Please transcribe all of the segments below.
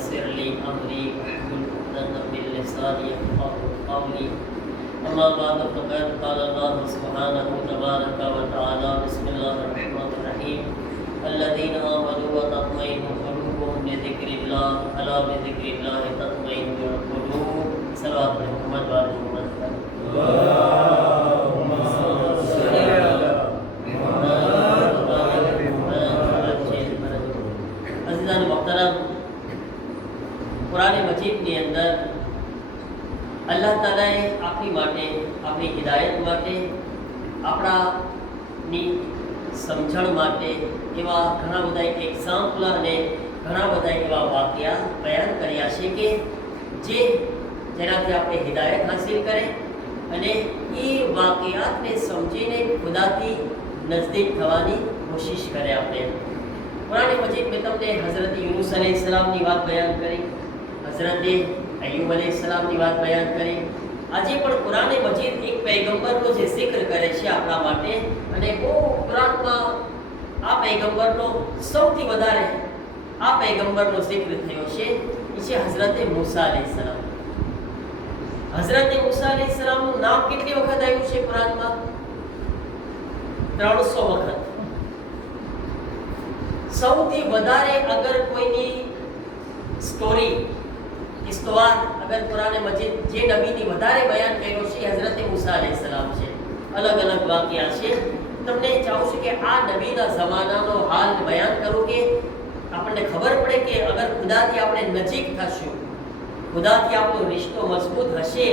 ويسر لي أمري واحلل عقدة من لساني يفقهوا قولي أما بعد فقد قال الله سبحانه تبارك وتعالى بسم الله الرحمن الرحيم الذين آمنوا وتطمئن قلوبهم بذكر الله ألا بذكر الله تطمئن القلوب صلوات محمد وآل محمد اللهم صل على محمد وآل محمद. अज़ीज़ान मोहतरम, कुरान मजीद ની અંદર અલ્લાહ તાલાએ આપણી માટે, આપણી હિદાયત માટે, આપણાની સમજણ માટે એવા ઘણા બધા એક્ઝામ્પલ અને ઘણા બધા એવા વાક્યા બયાન કર્યા છે કે જેનાથી આપણે હિદાયત હાસિલ કરે અને એ વાક્યાતને સમજીને ખુદાથી નજદીક થવાની કોશિશ કરે. આપણે कुरान मजीद में तुमने हज़रत यूनुस अलैहिस्सलाम की बात बयान करी, हज़रत अय्यूब अलैहिस्सलाम की बात बयान करी. આજે પણ કુરાન મજીદ એક પૈગંબરનો જે જિક્ર કરે છે આપણા માટે, અને બહુ કુરાનમાં આ પૈગંબરનો સૌથી વધારે આ પૈગંબરનો જિક્ર થયો છે એ છે હઝરત મૂસા अलैहिस्सलाम. હઝરત મૂસા अलैहिस्सलामનું નામ કેટલી વખત આવ્યું છે કુરાનમાં? 300 વખત. સૌથી વધારે અગર કોઈની સ્ટોરી ઇસ્તવાર અગર કુરાન મજીદ જે નબીની વધારે બયાન કર્યો છે હઝરત મૂસા अलैहिस्सलाम છે. અલગ અલગ વાક્યા છે. તમને ચાહું છું કે આ નબીના જમાનાનો હાલ બયાન કરું કે આપણને ખબર પડે કે અગર ખુદાથી આપણે નજીક થશું, ખુદાથી આપણો રિશ્તો મજબૂત હશે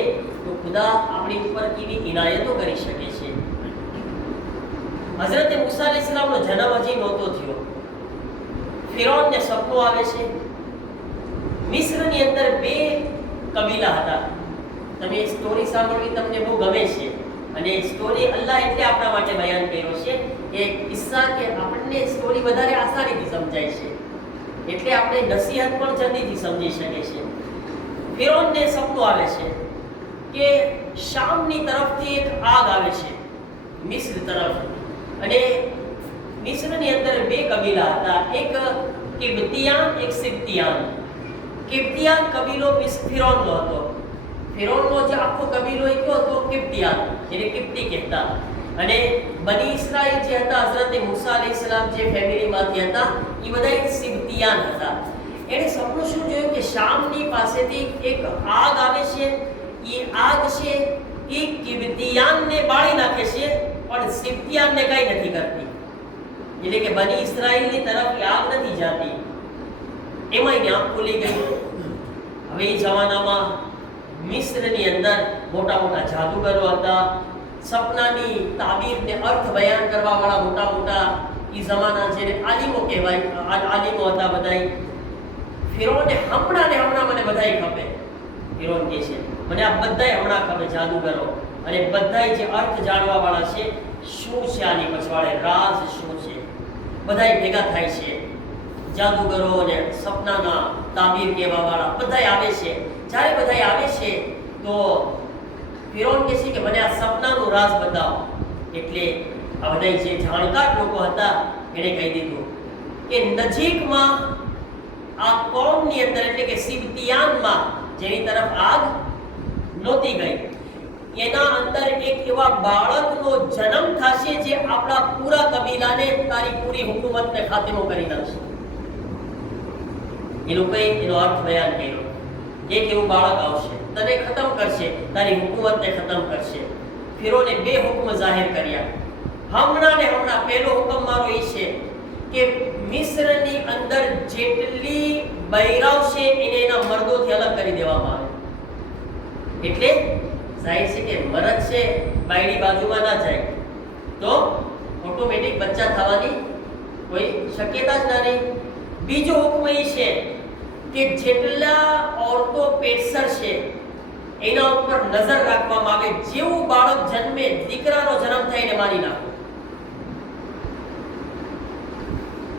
તો ખુદા આપણી ઉપર કેવી ઇનાયતો કરી શકે છે. હઝરત મૂસા अलैहिस्सलामનો જન્મ હજી નહોતો થયો. ફિરૌનને સપનું આવે છે. મિસ્રની અંદર 2 કબીલા હતા. તમે સ્ટોરી સાંભળવી તમને બહુ ગમે છે, અને સ્ટોરી અલ્લાહ એટલે આપણા માટે બયાન કર્યો છે કે કિસ્સા કે આપણને સ્ટોરી વધારે આસાનીથી સમજાય છે, એટલે આપણે નસીહત પણ જલ્દીથી સમજી શકે છે. ફિરૌનને સપનું આવે છે કે શામની તરફથી એક આગ આવે છે મિસ્ર તરફ, અને મિસ્રની અંદર 2 કબીલા હતા, એક કિબ્તિયાન, એક સિબ્તિયાન. કિબ્તિયાન કબીલો ફિરૌનનો હતો. ફિરૌનનો જે આખો કબીલો એ કયો હતો? કિબ્તિયાન, એને કિબ્તી કહેતા. અને બની ઇસ્રાઈલ જે હતા, હઝરત મૂસા अलैहिस्सलाम જે ફેમિલીમાંથી હતા, એ બધા સિબ્તિયાન હતા. એણે સપનું શું જોયું કે શામની પાસેથી એક આગ આવે છે. એ આગ છે એ કિબ્તિયાનને બાળી નાખે છે, પણ સિબ્તિયાનને કંઈ નથી કરતી. એટલે કે બની ઇસ્રાઈલની તરફ આગ નથી જાતી. એમાં એની આંખ ખુલી ગઈ. હવે એ જમાનામાં મિસ્રની અંદર મોટા મોટા જાદુગરો હતા. સપનાની તાબીરને અર્થ બયાન કરવાવાળા મોટા મોટા એ જમાના જેને આલિમો કહેવાય, આલિમો હતા બધાય. ફિરૌને હમણાં મને બધાય ખપે. ફિરૌન કહે છે મને આ બધાય હમણાં ખપે જાદુગરો, અને બધાય જે અર્થ જાણવાવાળા છે, શું છે આની પછવાડે, રાજ શું છે, બધાય ભેગા થાય છે. જાદુગરો અને સપનાના તાબીર કહેવાવાળા બધાય આવે છે. જ્યારે બધાય આવે છે તો ફિરૌન કહે છે કે મને આ સપનાનું રાજ બતાવો. એટલે આ બધાય જે જાણકાર લોકો હતા એણે કહી દીધું કે નજીકમાં આ કોમની અંદર, એટલે કે સિબ્તિયાનમાં જેની તરફ આગ નહોતી ગઈ, એના અંદર એક એવા બાળકનો જન્મ થશે જે આપણા પૂરા કબીલાને, તારી પૂરી હુકુમતને ખાતમો કરી નાખશે. એ લોકોએ એનો અર્થ બયાન કર્યો. એક એવું બાળક આવશે, તને ખતમ કરશે, તારી હુકુમતને ખતમ કરશે. ફિરૌને 2 હુકમ જાહેર કર્યા. હમણાં પહેલો હુકમ મારો એ છે કે મિસ્રની અંદર જેટલી બૈરાવ છે એને એના મર્દોથી અલગ કરી દેવામાં આવે. એટલે જાહેર છે કે મરદ છે બાયડી બાજુમાં ના જાય તો ઓટોમેટિક બચ્ચા થવાની કોઈ શક્યતા જ નહીં. બીજો હુકમ એ છે કે જેટલા ઓરતો પેટસર છે એના ઉપર નજર રાખવામાં આવે. જેવું બાળક જન્મે, દીકરાનો જન્મ થાય એને મારી નાખો.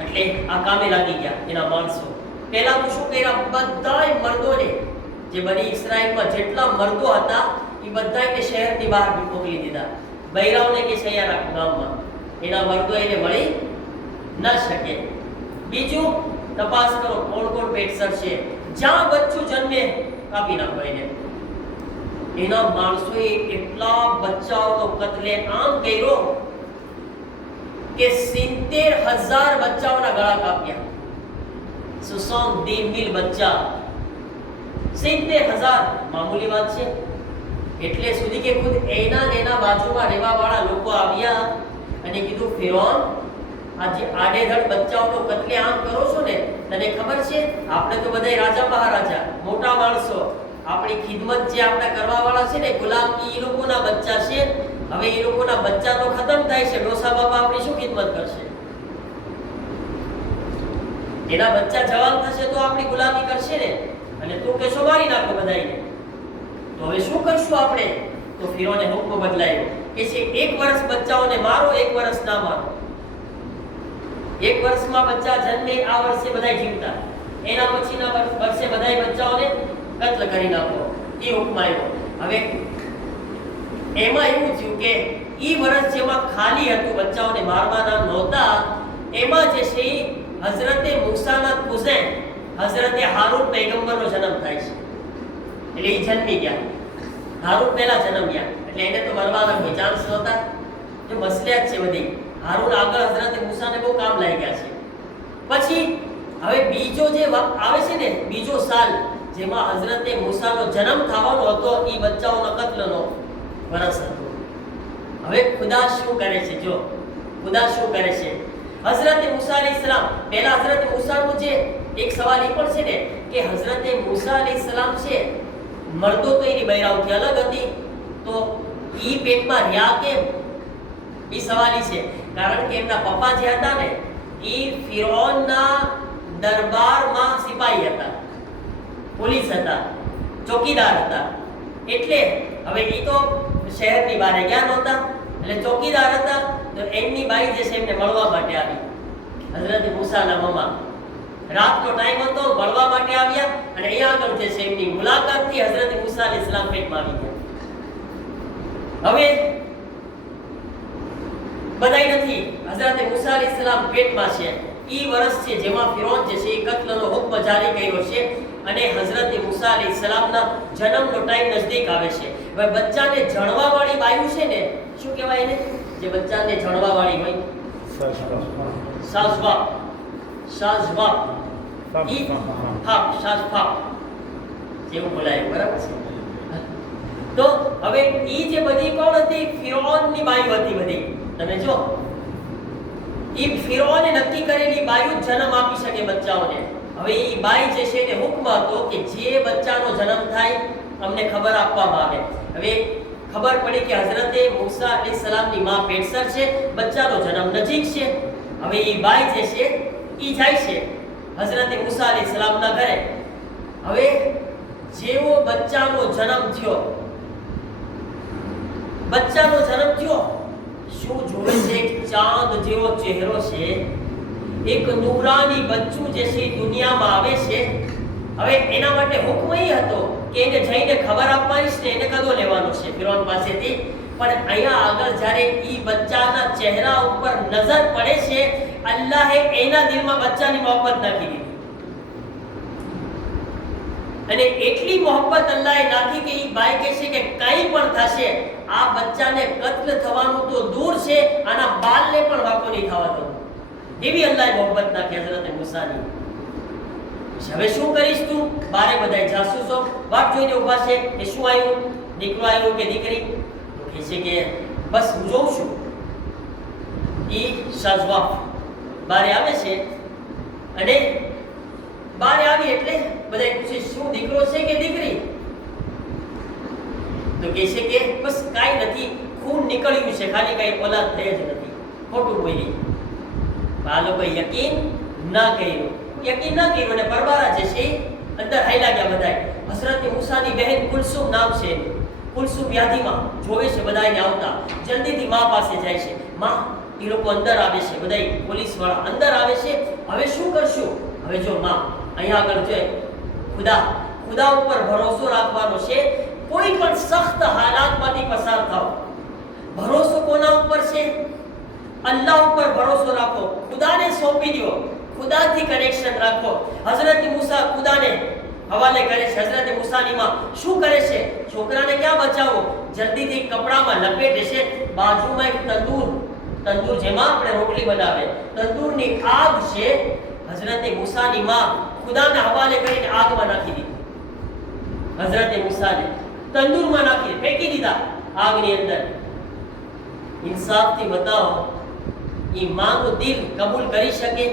એટલે આ કામે લાગી ગયા એના માણસો. પહેલા તો શું કર્યા, બધાય મર્દોને, જે બની ઇસ્રાઈલમાં જેટલા મર્દો હતા એ બધાને શહેરની બહાર મોકલી દીધા. બૈરાઓને કે છે અહીંયા રાખો ગામમાં, એના મર્દો એને મળી ન શકે. બીજું, તપાસ કરો કોણ કોણ પેટસર છે. જ્યાં બચ્ચું જન્મે કાપી નાખો એને. એના માણસોએ એટલા બચ્ચાઓનો કત્લેઆમ કર્યો કે 70,000 બચ્ચાઓના ગળા કાપ્યા. 70,000 બચ્ચા, 70,000 મામૂલી વાત છે. એટલે સુધી કે ખુદ એના બાજુમાં રહેવા વાળા લોકો આવ્યા અને કીધું, ફિરૌન, આ જે આડેધડ બચ્ચાઓનો કત્લેઆમ કરો છો ને, તને ખબર છે આપણે તો બધાય રાજા મહારાજા મોટા માણસો, આપણી ખિદમત જે આપણે કરવા વાળા છે ને ગુલામ, એ લોકોના બચ્ચા છે. હવે એ લોકોના બચ્ચા તો ખતમ થાય છે, ડોસા બાપા આપણી શું ખિદમત કરશે? એના બચ્ચા જવાન થશે તો આપણી ગુલામી કરશે ને, અને તું કેશો મારી નાખો બધાયને. તો હવે શું કરશું આપણે? તો ફિરૌને હુકમ બદલાયો કે છે 1 વર્ષ બચ્ચાઓને મારો, 1 વર્ષ ના મારો. 1 વર્ષમાં બચ્ચા જન્મે આ વર્ષે બધાય જીવતા, એના પછીના વર્ષે બધાય બચ્ચાઓને કત્લ કરી નાખો. એ હુકમ આવ્યો. હવે એમાં એવું થયું કે ઈ વર્ષ જેમાં ખાલી હતું, બચ્ચાઓને મારવાના નહોતા, એમાં જે છે હઝરતે મૂસાના કુઝેન હઝરતે હારૂન પૈગંબરનો જન્મ થાય છે. એટલે એ જન્મી ગયા. હારૂન પહેલા જન્મ્યા, એટલે એને તો મરવાના કોઈ ચાન્સ નહોતા. જો મસલિયાત છે બધી. હારૂન આગળ હઝરતે મૂસાને બહુ કામ લાગ્યા છે. પછી હવે બીજો જે વખત આવે છે ને, બીજો સાલ જેમાં હઝરતે મૂસાનો જન્મ થવાનો હતો, એ બચ્ચાઓના કત્લનો વર્ષ હતો. હવે ખુદા શું કરે છે? જો ખુદા શું કરે છે, હઝરતે મૂસા અલૈહિસ્સલામ, પહેલા હઝરતે મૂસાનું જે એક સવાલ એ પણ છે ને કે હઝરતે મૂસા અલૈહિસ્સલામ છે, મરદો તો એની બૈરાઓથી અલગ હતી, તો ઈ પેટમાં રહ્યા કેમ? એ સવાલ છે. કારણ કે એમના પપ્પા જે હતા ને, એ ફિરૌનના દરબારમાં સિપાહી હતા, પોલીસ હતા, ચોકીદાર હતા. એટલે હવે એ તો શહેરની બહાર ગયા નહોતા, એટલે ચોકીદાર હતા. તો એમની બાઈ જે છે એમને મળવા માટે આવી, હઝરત મૂસાના મમ્મા. રાતનો ટાઈમ હતો, મળવા માટે આવ્યા, અને અહીંયા આગળ જે છે એમની મુલાકાતથી હઝરત મૂસા અલૈહિસ્સલામ પેટમાં આવી ગયા. હવે બધાય નથી, હઝરત મૂસા અલૈહિસ્સલામ પેટમાં છે. ઈ વર્ષ છે જેમાં ફિરૌન જે છે એ કત્લનો હુકમ જારી કર્યો છે, અને હઝરત મૂસા અલૈહિસ્સલામના જન્મનો ટાઈમ નજદીક આવે છે. હવે બચ્ચાને જણવા વાળી બાયુ છે ને, શું કહેવાય એને? જે બચ્ચાને જણવા વાળી હોય, સાઝવા, સાઝવા, ઈ હા સાઝવા જેવું બોલાય, બરાબર છે. તો હવે ઈ જે બધી કોણ હતી? ફિરૌનની બાયુ હતી બધી. તમે જો, ઈ ફિરૌને નક્કી કરેલી બાયુ જન્મ આપી શકે બચ્ચાઓને. હવે ઈ બાઈ જે છે એને હુકમ હતો કે જે બચ્ચાનો જન્મ થાય અમને ખબર આપવામાં આવે. હવે ખબર પડી કે હઝરતે મૂસા અલૈહિસ્સલામની માં પેટસર છે, બચ્ચાનો જન્મ નજીક છે. હવે ઈ બાઈ જે છે ઈ જાય છે હઝરતે મૂસા અલૈહિસ્સલામના ઘરે. હવે જેવો બચ્ચાનો જન્મ થયો, શું જોવે છે? એક ચાંદ જેવો ચહેરો છે, એક નૂરાની બચ્ચું જે છે દુનિયામાં આવે છે. હવે એના માટે હુકમ એ હતો કે એને જઈને ખબર આપવાની છે, એને કદો લેવાનો છે ફિરૌન પાસેથી. પણ અહીંયા આગળ જ્યારે ઈ બચ્ચાના ચહેરા ઉપર નજર પડે છે, અલ્લાહે એના દિલમાં બચ્ચાની મોહબ્બત નાખી દીધી. અને એટલી મોહબ્બત અલ્લાહે નાખી કે ઈ બાઈ કહે છે કે કંઈ પણ થશે, આ બચ્ચાને કત્લ થવાનું તો દૂર છે, આના બાલને પણ વાકો નહીં થવા દો. એવી અલ્લાહે મોહબ્બત નાખી હઝરત મૂસાની. હવે શું કરીશ તું? બારે બધાય જાસૂસો વાટ જોઈને ઊભા છે કે શું આવ્યું, દીકરો આવ્યો કે દીકરી? તો કહે છે કે બસ હું જોઉં છું. ઈ સાઝવા બારે આવે છે, અને બારે આવી એટલે બધાય પૂછે શું દીકરો છે કે દીકરી? તો કહે છે કે બસ કાંઈ નથી, ખૂન નીકળ્યું છે, ખાલી કાંઈ ઓલાદ થઈ જ નથી. ખોટું બોલી. આ લોકોએ યકીન ના કર્યું અને પરબારા જે છે અંદર હાઈલા ગયા બધાય. હઝરત મૂસાની બહેન કુલસુમ નામ છે, કુલસુમ વ્યાધિમાં જોવે છે બધાને આવતા, જલ્દીથી માં પાસે જાય છે. માં, એ લોકો અંદર આવે છે, બધાય પોલીસ વાળા અંદર આવે છે. હવે શું કરશું? હવે જો માં, અહીંયા આગળ જોઈએ, ખુદા ઉપર ભરોસો રાખવાનો છે. કોઈ પણ સખ્ત હાલાતમાંથી પસાર થાઓ, ભરોસો કોના ઉપર છે? અલ્લાહ ઉપર ભરોસો રાખો, ખુદાને સોંપી દો, ખુદાથી કનેક્શન રાખો. હઝરત મૂસા ખુદાને હવાલે કરે છે. હઝરત મૂસાની માં શું કરે છે? છોકરાને ક્યાં બચાવો? જલ્દીથી કપડામાં લપેટે છે. બાજુમાં એક તંદૂર જેમાં આપણે રોટલી બનાવે, તંદૂરની આગ છે. હઝરત મૂસાની માં ખુદાને હવાલે કરીને આગમાં નાખી દીધી. હઝરત મૂસાને તંદૂરમાં નાખી ફેંકી દીધા આગની અંદર. ઇન્સાફથી બતાવો, એ માનું દિલ કબૂલ કરી શકે?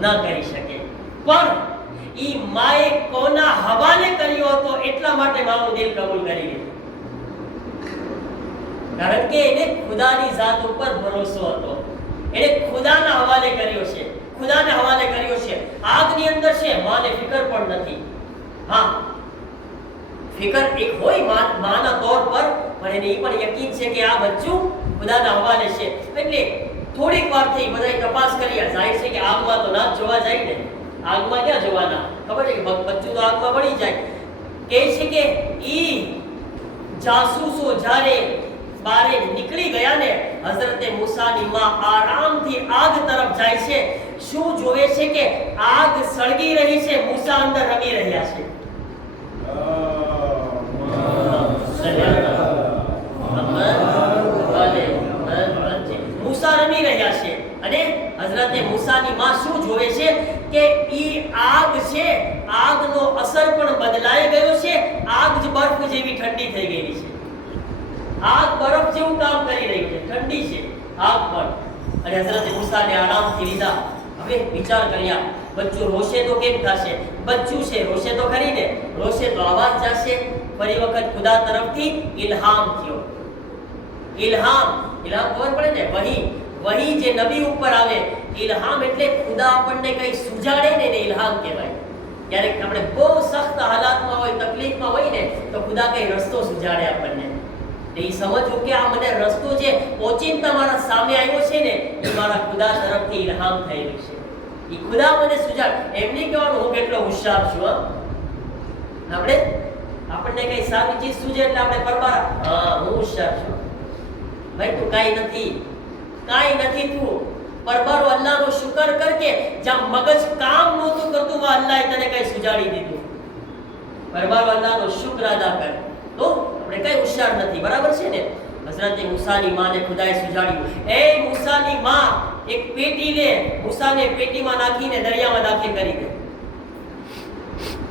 ન કરી શકે. પણ ઈ માએ કોના હવાલે કર્યો હતો એટલા માટે માનું દિલ કબૂલ કરી લીધું. કારણ કે એને ખુદાની ઝાત ઉપર ભરોસો હતો. એને ખુદાના હવાલે કર્યો છે, ખુદાને હવાલે કર્યો છે. આગની અંદર છે, માને ફિકર પણ નથી. હા, ફિકર એક હોય માના તौर પર, પણ એને એ પણ યકીન છે કે આ બચ્ચું ખુદાના હવાલે છે. એટલે થોડીક વાર થઈ બધાય તપાસ કર્યા. જાહેર છે કે આગમાં તો ના જોવા જાય ને, આગમાં ક્યાં જોવાના? ખબર છે કે બચ્ચું તો આગમાં પડી જાય. કહે છે કે ઈ જાસૂસો જ્યારે બારે નીકળી ગયા ને, હઝરત મૂસાની માં આરામથી આગ તરફ જાય છે. શું જોવે છે કે આગ સળગી રહી છે, મૂસા અંદર રમી રહ્યા છે. મૂસા રમી રહ્યા છે અને હઝરત મૂસાની માં શું જોવે છે કે ઈ આગ છે, આગનો અસર પણ બદલાઈ ગયો છે. આગ જ બરફ જેવી ઠંડી થઈ ગઈ છે. આગ બરફ જેવું કામ કરી રહી છે, ઠંડી છે આગ પણ. અને હઝરત મૂસાને આરામથી લીધા. હવે વિચાર કર્યા, બચ્ચું રોશે તો કેમ થશે? બચ્ચું છે, રોશે તો ખરી ને, રોશે તો આવાજ જશે. ફરી વખત ખુદા તરફથી ઇલ્હામ થયો. ઇલ્હામ ખબર પડે ને, વહી જે નબી ઉપર આવે. ઇલ્હામ એટલે ખુદા આપણને કઈ સુજાડે ને એને ઇલ્હામ કહેવાય. ક્યારેક આપણે બહુ સખ્ત હાલાતમાં હોય, તકલીફમાં હોય ને, તો ખુદા કઈ રસ્તો સુજાડે આપણને. એ સમજવું કે આ મને રસ્તો જે ઓચિંતા મારા સામે આવ્યો છે ને, એ મારા ખુદા તરફથી ઇલ્હામ થયેલું છે. એ ખુદા મને સુજાડ. એમ નહીં કહેવાનું હું કેટલો હોશિયાર છું. આપણને કઈ સારી ચીજ સૂજે એટલે આપણે પરબારા, હા હું હોશિયાર છું. ભાઈ તું કાઈ નથી તું પરબારો. અલ્લાહનો શુકર કર કે જ્યાં મગજ કામ નહોતું કરતું, અલ્લાહે તને કઈ સુજાડી દીધું. પરબારો અલ્લાહનો શુક્ર અદા કર. તો આપણે કઈ હોશિયાર નથી, બરાબર છે ને? હઝરત મૂસાની માને ખુદાએ સુજાડ્યું. એ મૂસાની માં એક પેટી લે, મૂસાને પેટીમાં નાખીને દરિયામાં દાખલ કરી દે.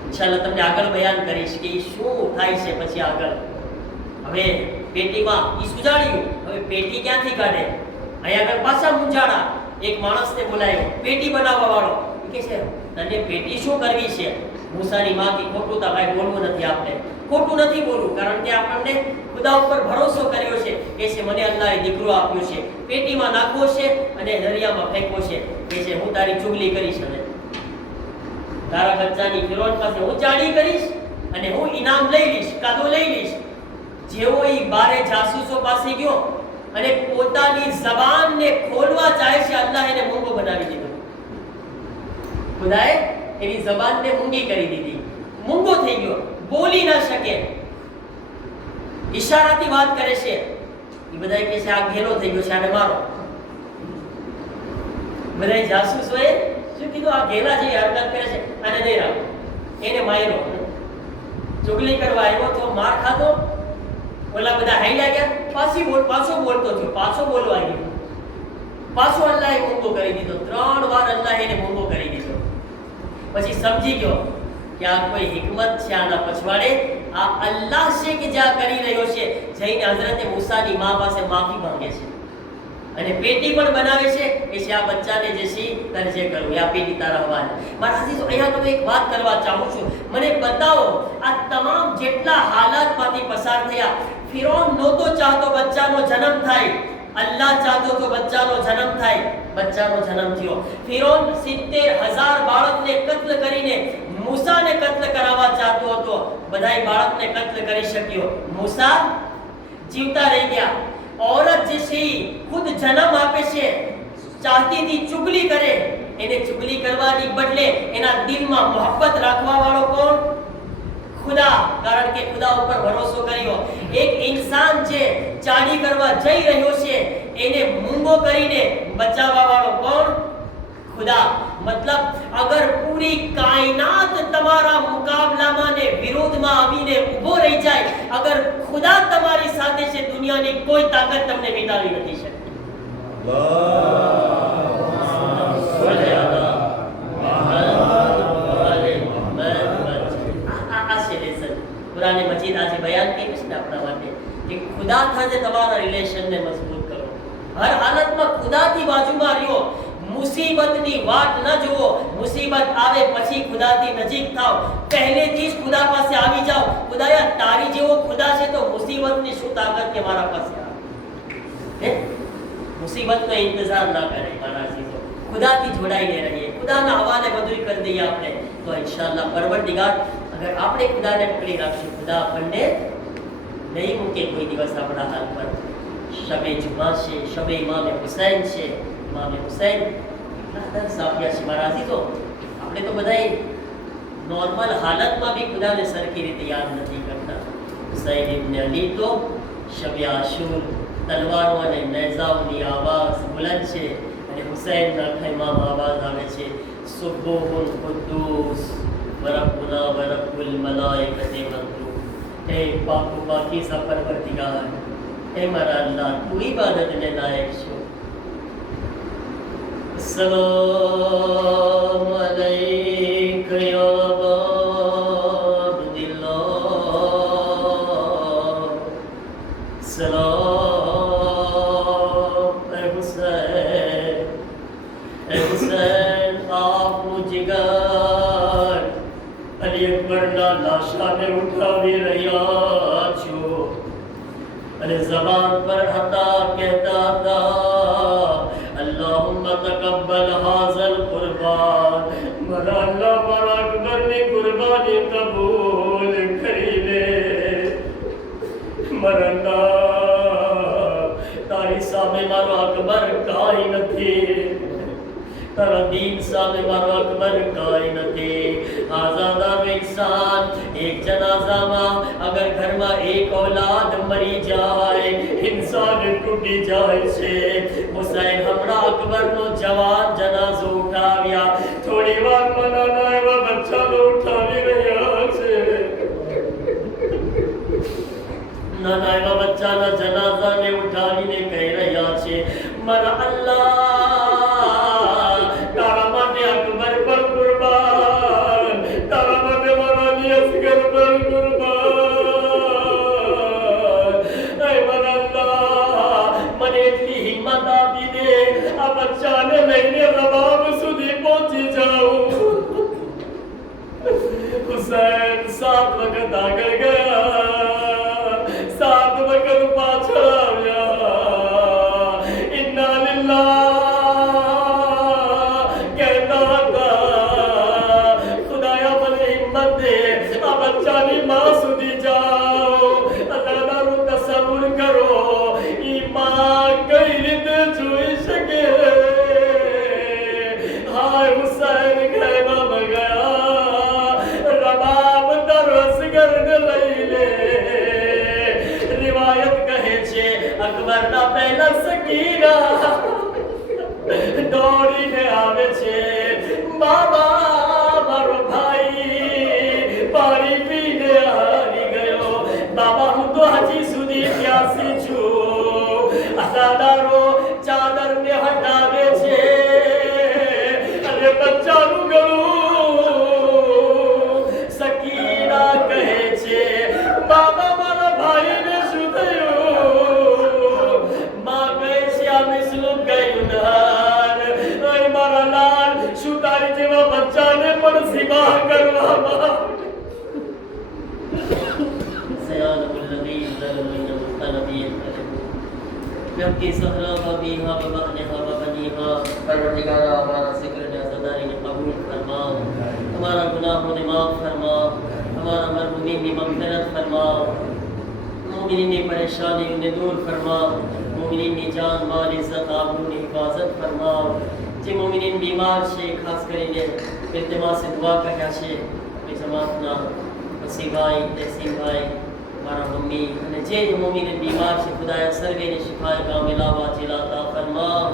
ઇન્શાઅલ્લાહ તમને આગળ બયાન કરીશ કે શું થાય છે પછી આગળ. હવે પેટીમાં ઈ સુજાડ્યું. હવે પેટી ક્યાંથી કાઢે? અહીંયા આગળ પાછા મૂંઝાણા. એક માણસને બોલાયો, પેટી બનાવવા વાળો. કે છે તને પેટી શું કરવી છે? મૂસાની માં કે ખોટું તો કાંઈ બોલવું નથી. આપણે ખોટું નથી બોલવું, કારણ કે આપણને ખુદા ઉપર ભરોસો કર્યો છે. એ છે મને અલ્લાહે દીકરો આપ્યો છે, પેટીમાં નાખવો છે અને દરિયામાં ફેંકવો છે. એ છે હું તારી ચુગલી કરીશ અને તારા બચ્ચાની ફિરૌન પાસે હું ચાડી કરીશ અને હું ઇનામ લઈ લઈશ, કાદો લઈ લઈશ. જેવો એ બારે જાસૂસો પાસે ગયો અને પોતાની જબાનને ખોલવા ચાહે છે, અલ્લાહ એને મૂંગો બનાવી દીધો. ખુદાએ એની જબાનને મૂંગી કરી દીધી. મૂંગો થઈ ગયો, બોલી ના શકે. ઈશારાથી વાત કરે છે. એ બધા કહે છે આ ઘેલો થઈ ગયો છે, આને મારો. બધા જાસૂસોએ શું કીધું? આ ઘેલા જે હરકત કરે છે આને નહીં રાખો. એને માર્યો. ચુગલી કરવા આવ્યો તો માર ખાધો. ઓલા બધા હાઈલા ગયા. પાછો બોલતો થયો, પાછો બોલવા ગયો. પાછો અલ્લાહે મૂંગો કરી દીધો. 3 વાર અલ્લાહે એને મૂંગો કરી દીધો. પછી સમજી ગયો કે આ કોઈ હિકમત છે આના પછવાડે. આ અલ્લાહ છે કે જે આ કરી રહ્યો છે. જઈને હઝરત મૂસાની માં પાસે માફી માંગે છે અને પેટી પણ બનાવે છે. એ છે આ બચ્ચાને જે છે કરજે કરું, આ પેટી તારા હવાલે. મારા અઝીઝો, અહીંયા તો એક વાત કરવા ચાહું છું. મને બતાવો આ તમામ જેટલા હાલાતમાંથી પસાર થયા. ફિરૌન નહોતો ચાહતો બચ્ચાનો જન્મ થાય, અલ્લાહ ચાહતો તો બચ્ચાનો જન્મ થાય. બચ્ચાનો જન્મ થયો. ફિરૌન 70,000 બાળકને કત્લ કરીને મૂસાને કત્લ કરાવવા ચાહતો હતો. બધાય બાળકને કત્લ કરી શક્યો. મૂસા જીવતા રહી ગયા. औरत જે છે ખુદ જન્મ આપે છે, ચાહતી હતી ચુગલી કરે. એને ચુગલી કરવાની બદલે એના દિલમાં મોહબ્બત રાખવા વાળો કોણ? ખુદા. કારણ કે ખુદા ઉપર ભરોસો કર્યો. એક ઇન્સાન જે ચાડી કરવા જઈ રહ્યો છે એને મૂંગો કરીને બચાવવા વાળો કોણ? खुदा मतलब अगर पूरी कायनात તમારા મુકાબલામાં ને વિરોધમાં આવીને ઊભો રહી જાય, અગર ખુદા તમારી સાથે છે, દુનિયાની કોઈ તાકાત તમને મિટાવી નથી શકતી. कुरान मजीद आज बयान की है अपना માટે કે ખુદા સાથે તમારા રિલેશનને મજબૂત કરો. હર હાલતમાં ખુદાથી બાજુમાં રહ્યો. મુસીબતની વાટ ન જુઓ. મુસીબત આવે પછી ખુદાથી નજીક થાઓ. પહેલેથી જ ખુદા પાસે આવી જાઓ. ખુદાયા તારી જેવો ખુદા છે તો મુસીબતની શું તાકાત કે મારા પાસે આવે. મુસીબતનો इंतजार ના કરે મારા ચીજો. ખુદાથી જોડાઈને રહીએ. ખુદાના હવાલે બધું કરી દઈએ આપણે તો ઇન્શાઅલ્લાહ પરવરદિગાર अगर आपने खुदा ने पकड़ी राखी, खुदा अपने नहीं मुके कोई दिवस अपना हाल पर. शबे जुमा से शबे इमाम हुसैन से इमाम हुसैन रादर साफिया से महाराजी तो આપણે તો બધાય નોર્મલ હાલતમાં બી ખુદાને સરખી રીતે યાદ નથી કરતા. હુસૈન ઇબ્ન અલી તો શબે આશુર તલવારો અને નેઝાઓની આવાજ બુલંદ છે અને હુસૈનના ખૈમામાં આવાજ આવે છે સુબુહુલ કુદ્દૂસ वरब्बुना वरब्बुल मलाइकति वन्नूर. हे पाको पाकीज़ा परवरदिगार, हे मारा अल्लाह तू इबादत ने लायक छो. अस्सलामु अलैका या अब्दुल्लाह. सलाम ए हुसैन आप जिगर अली अकबर ना लाशा में उठावी રહ્યા છો અને ज़बान पर हता कहता था अल्लाहुम्मा तकब्बल हाज़ल कुर्बान. मरा अल्लाह मारा अकबर ने कुर्बानी कबूल करी ले. मरा अल्लाह तारी सामे मारो अकबर काई નથી. तारा दीन सामे मारो अकबर काई નથી. आजादा में इंसान एक जनाजा में अगर घर में एक औलाद मरी जाए इंसान टूटी जाए छे. हुसैन हमरा अकबर नो जवान जनाजो उठाव्या. थोड़ी वार मनाना एवा बच्चा नो उठावी રહ્યા છે. નાના એવા બચ્ચાના જનાઝાને ઉઠાવીને કહી રહ્યા છે મારા અલ્લાહ તારા માટે અકબર પર કુરબાન. તારા માટે મારા અલી અસગર પર કુરબાન. એ મારા અલ્લાહ મને એટલી હિંમત આપી દે આ બચ્ચાને લઈને રબાબ સુધી પહોંચી જાઉં. हुसैन 7 वक्त આગળ ગયા. 7 वक्त પાછળ આવ્યા. इन्ना लिल्लाह कहता था खुदाया મને હિંમત દે આ બચ્ચાની માં સુધી જાઓ. અલ્લાહનો તસવ્વુર કરો ઈ માં કઈ રીતે જોઈ શકે. હાય હુસૈન ખેમામાં ગયા. રબાબ દરસગર ને લઈ લે. રિવાયત કહે છે અકબરના પહેલા સકીના દોડીને આવે છે બાબા મારો ભાઈ પાણી પીને હારી ગયો. બાબા હું તો હજી સુધી પ્યાસી છું. અસાદારો ચાદરને હટાવે છે અને બચ્ચાનું ગળું. સકીના કહે છે બાબા મારા ભાઈને શું થયું. માં કહે છે આ મિસલું ગયું નહાર. અરે મારા લાલ શું તારી જેવા બચ્ચાને પણ સિબા કરવામાં સયાનુલ નબી ઝલમીન મુતનબીન यब्की सहरा बबीहा बबहनेहा बबनीहा. परवरदिगारा हमारा जिक्र ने अज़दारी ने कबूल फरमा. हमारा गुनाहों ने माफ़ फरमा. हमारा मरहुमीन ने मग़फ़िरत फरमा. मोमिनीन ने परेशानियों ने दूर फरमा. मोमिनीन ने जान माल इज़्ज़त आबरू ने हिफाजत फरमा. जे मोमिनीन बीमार છે ખાસ કરીને ઇલ્તિમાસ દુઆ કર્યા છે આપણી જમાતના વસીભાઈ તહસીનભાઈ મારા મમ્મી અને જે મમ્મીને બીમાર છે ખુદાએ સર્વેને શિફાએ કામિલા વાજિલા અતા ફરમાવ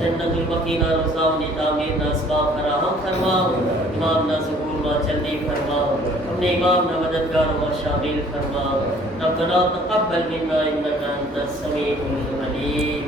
જન્નતુલ બકીના રોઝાઓની તામીરના અસબાબ ફરાહમ ફરમાવ ઇમામના ઝુહૂરમાં જલ્દી ફરમાવ अपने इमाम न मददगारों में शामिल फरमाओ रब्बना तक़ब्बल मिन्ना इन्नका अंतस समीउल अलीम।